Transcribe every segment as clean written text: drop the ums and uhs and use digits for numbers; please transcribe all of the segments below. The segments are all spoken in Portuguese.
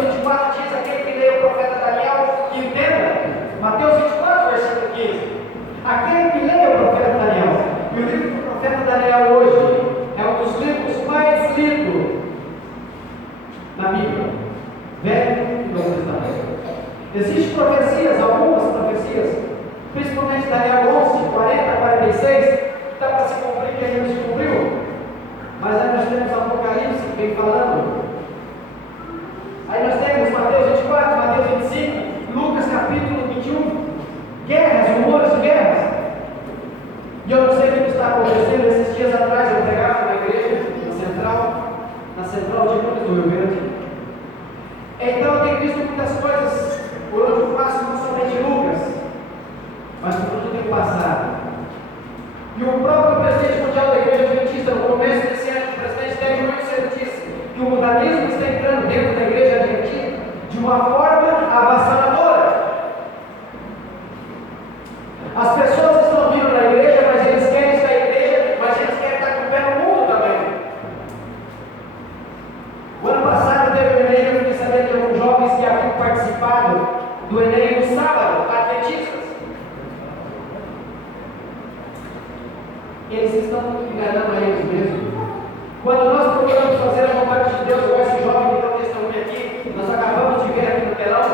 Mateus 24 diz: aquele que lê o profeta Daniel, que entenda. Mateus 24, versículo 15. Aquele que lê o profeta Daniel. E o livro do profeta Daniel hoje é um dos livros mais lidos na Bíblia, Velho e Novo Testamento. Existem profecias, algumas profecias, principalmente Daniel 11, 40, 46, que está para se cumprir, que ainda não se cumpriu. Mas aí nós temos Apocalipse que vem falando. Aí nós temos Mateus 24, Mateus 25, Lucas capítulo 21, guerras, rumores de guerras. E eu não sei o que está acontecendo. Esses dias atrás eu pregava na igreja, na central de Lucas do Rio Grande. Então eu tenho visto muitas coisas por onde eu passo, não somente Lucas, mas por onde eu tenho passado. E o próprio presidente mundial da Igreja Adventista, no começo desse ano, o presidente Ted Wilson disse que o modernismo está entrando dentro da Igreja Adventista de uma forma avassaladora. As pessoas estão vindo na igreja, mas eles querem estar na igreja, mas eles querem estar com o pé no mundo também. O ano passado teve o Enem, eu fiquei sabendo de alguns jovens que haviam participado do Enem no sábado, adventistas. Eles estão enganando a eles mesmos. Quando nós procuramos fazer a vontade de Deus, igual esse jovem que deu testemunho aqui, nós acabamos de ver aqui no telão.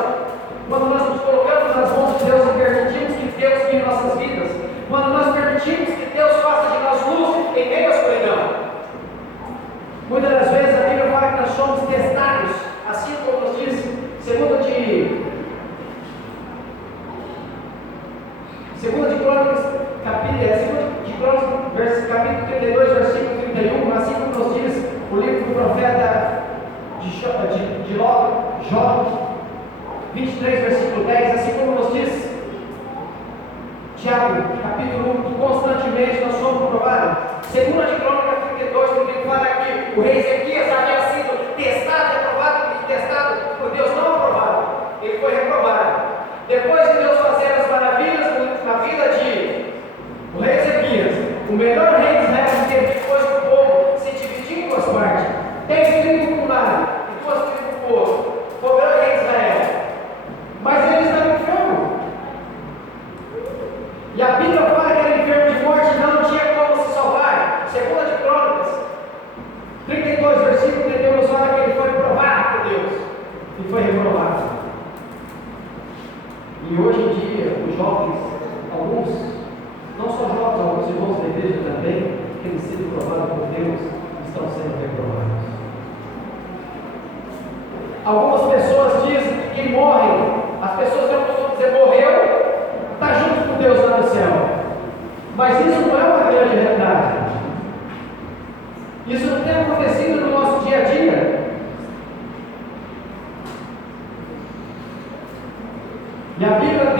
Quando nós nos colocamos nas mãos de Deus e permitimos que Deus guie nossas vidas, quando nós permitimos que Deus faça de nós luz em meio à escuridão, muitas das vezes a Bíblia fala que nós somos testados, assim como nos diz, segundo de Crônicas, capítulo 32, versículo 31, assim como nos diz o livro do profeta de Jó, 23, versículo 10, assim como nos diz Tiago, capítulo 1, que constantemente nós somos provados. Segunda de Crônicas 32, também fala que o rei Ezequias havia sido testado, reprovado e testado por Deus, não aprovado, ele foi reprovado. Depois de Deus fazer as maravilhas na vida de o rei Ezequias, o melhor rei de Israel, teve depois que o povo se dividiu em duas partes, 10 tribos para um lado e 2 tribos para o outro. Foi o melhor rei de Israel. Mas ele estava enfermo. E a Bíblia fala que era enfermo de morte, não tinha como se salvar. Segunda de Crônicas 32, versículo 31, nos fala que ele foi provado por Deus e foi reprovado. E hoje em dia, os jovens, alguns, não só jovens, alguns irmãos da igreja também, que têm sido provados por Deus, estão sendo reprovados. Algumas pessoas dizem que quem morre, as pessoas têm o costume de dizer, morreu, está junto com Deus lá no céu. Mas isso não é uma grande realidade. Isso não tem acontecido no nosso dia a dia. E a Bíblia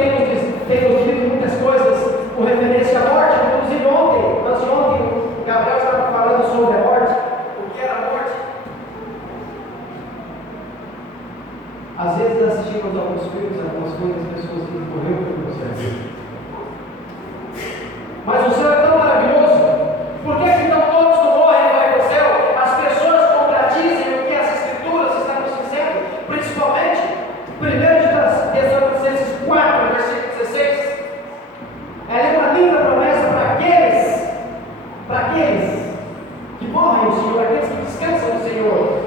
tem nos dito muitas coisas com referência à morte. Inclusive ontem, o Gabriel estava falando sobre a morte, o que era a morte. Às vezes assistimos alguns filmes, algumas coisas, pessoas que morreram por você. Mas o céu é tão maravilhoso. Por que então todos não morrem e vão para o céu? As pessoas contradizem o que as Escrituras estão nos dizendo, principalmente 1 de Tessalonicenses 4, versículo 16. Ela é uma linda promessa para aqueles que morrem no Senhor, aqueles que descansam no Senhor.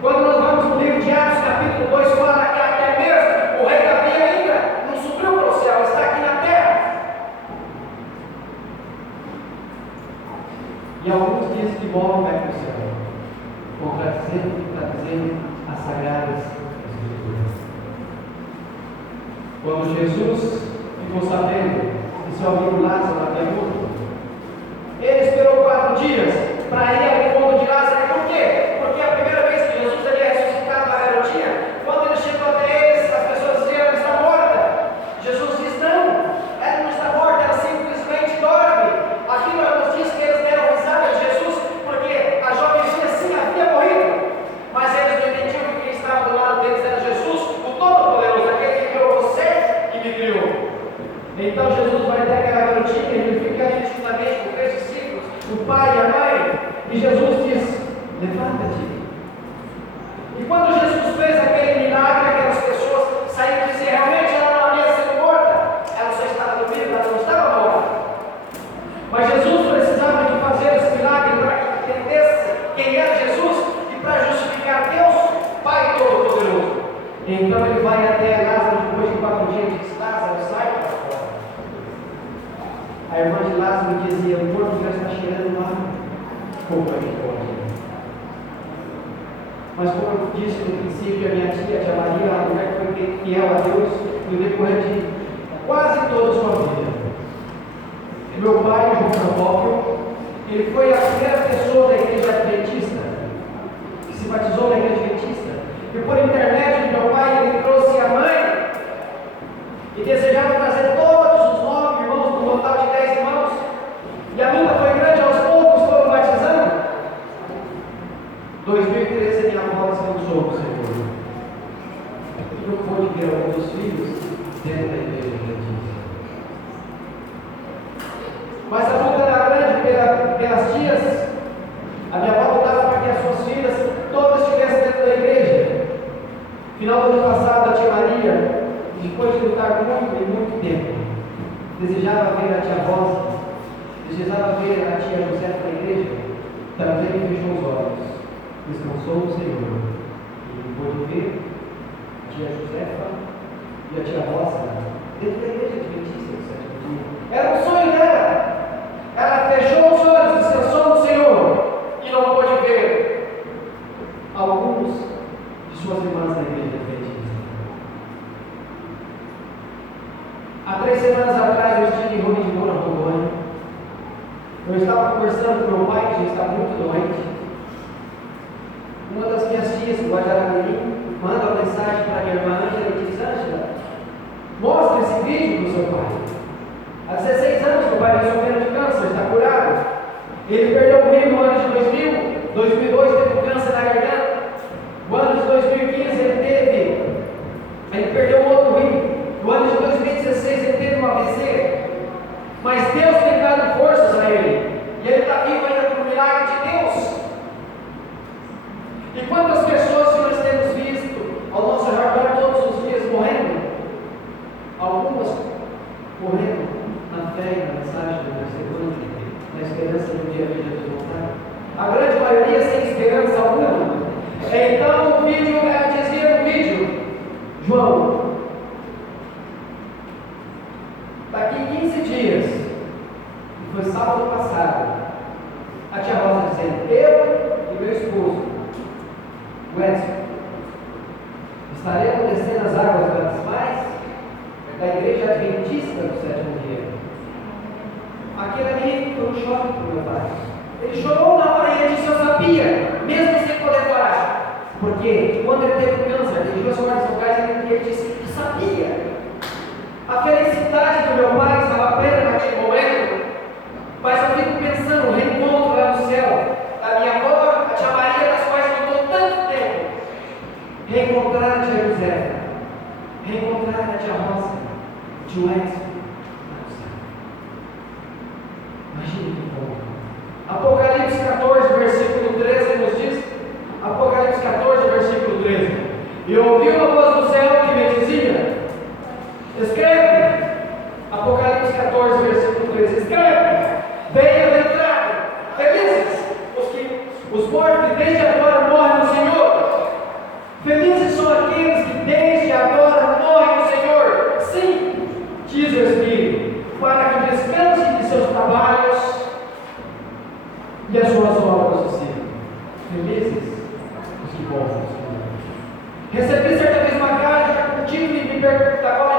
Quando nós vamos no livro de Atos, capítulo 2, fala que até mesmo o rei Davi ainda não subiu para o céu, está aqui na terra. E alguns dizem que morrem e vai para o céu, contradizendo as sagradas Escrituras. Quando Jesus ficou sabendo que seu amigo Lázaro havia morto, ele esperou 4 dias para ir ao encontro de Lázaro. Por quê? Porque a primeira vez que Jesus havia ressuscitado a garotinha, quando ele chegou até eles, as pessoas diziam, ela está morta. Jesus diz, não, ela não está morta, ela simplesmente dorme. Aqui nos diz que eles deram risada de Jesus, porque a jovenzinha sim havia morrido, mas eles não entendiam que quem estava do lado deles era Jesus, o Todo-Poderoso, aquele que criou você e me criou. Então Jesus vai até aquela garotinha, ele fica ali juntamente com 3 discípulos, o pai e a mãe, e Jesus Então ele vai até Lázaro depois de 4 dias e diz: Lázaro, sai para fora. A irmã de Lázaro dizia: o corpo já está cheirando mal. Como é que pode? Mas como eu disse no princípio, a minha tia Maria, a mulher que foi fiel a Deus no decorrer de quase toda a sua vida. Meu pai, João Procópio, ele foi a primeira pessoa da igreja adventista, que se batizou na igreja adventista. E por intermédio de meu pai, ele trouxe a mãe e desejava trazer todos os 9 irmãos, no total de 10 irmãos. E a luta foi grande, aos poucos foram batizando. 2013, minha avó descansou no Senhor. E não pôde ver alguns dos filhos dentro da igreja adventista. Mas a luta era grande pelas tias. A minha avó lutava para que as suas filhas todas estivessem dentro da igreja. Final do ano passado, a tia Maria, depois de lutar muito tempo, desejava ver a tia Rosa, desejava ver a tia José na igreja, também fechou os olhos, descansou no Senhor. E pôde ver a tia Josefa e a tia Rosa dentro da igreja adventista do sétimo dia. Era um sonho dela. Ela fechou os olhos, descansou no Senhor e não pôde ver alguns de suas irmãs na igreja adventista. Há 3 semanas atrás eu estive em Romidimão, na Rondônia. Eu estava conversando com meu pai, que já está muito doente. Uma das minhas tias, do Guajaramirim, manda uma mensagem para minha irmã Ângela e diz: Ângela, mostra esse vídeo para o seu pai. Há 16 anos que o pai vem sofrendo de câncer, está curado. Ele perdeu o rim no ano de 2000, 2002 teve um câncer na garganta. No ano de 2015 ele perdeu um outro rim. No ano de 2016 ele teve um AVC. Mas Deus tem dado forças a ele. E ele está vivo ainda por milagre de Deus. E quantas pessoas que nós temos visto ao nosso redor todos os dias morrendo? Algumas morrendo na fé e na mensagem do versículo, na esperança de um dia a vida de voltar. A grande maioria sem esperança alguma. Então o vídeo, dizia no vídeo: João, daqui 15 dias, foi sábado passado, a tia Rosa dizendo: eu e meu esposo, o Edson, estaremos descendo as águas batismais da igreja adventista do sétimo dia. Aquele ali foi um choque para o meu pai. Ele chorou na hora e ele disse: eu sabia, mesmo sem poder parar. Porque quando ele teve câncer, ele viu as ordens locais e ele disse: eu sabia. A felicidade do meu pai estava plena naquele momento. Mas eu fico pensando, o reencontro lá no céu, da minha avó, a tia Maria, das quais eu estou tanto tempo. Reencontrar a tia José, reencontrar a tia Rosa, o tio Edson. Imagine que bom. Apocalipse 14, versículo 13 nos diz: Apocalipse 14, versículo 13. E eu ouvi uma voz do céu que me dizia: escreve. Apocalipse 14, versículo 13. Escreve: bem-aventurado, felizes os mortos que desde agora morrem no Senhor. Felizes são aqueles que desde agora morrem no Senhor. Sim, diz o Espírito, para que descansem de seus trabalhos e as suas obras do Senhor. Felizes os que morrem no Senhor. Recebi certa vez uma carta com o título e me perguntava: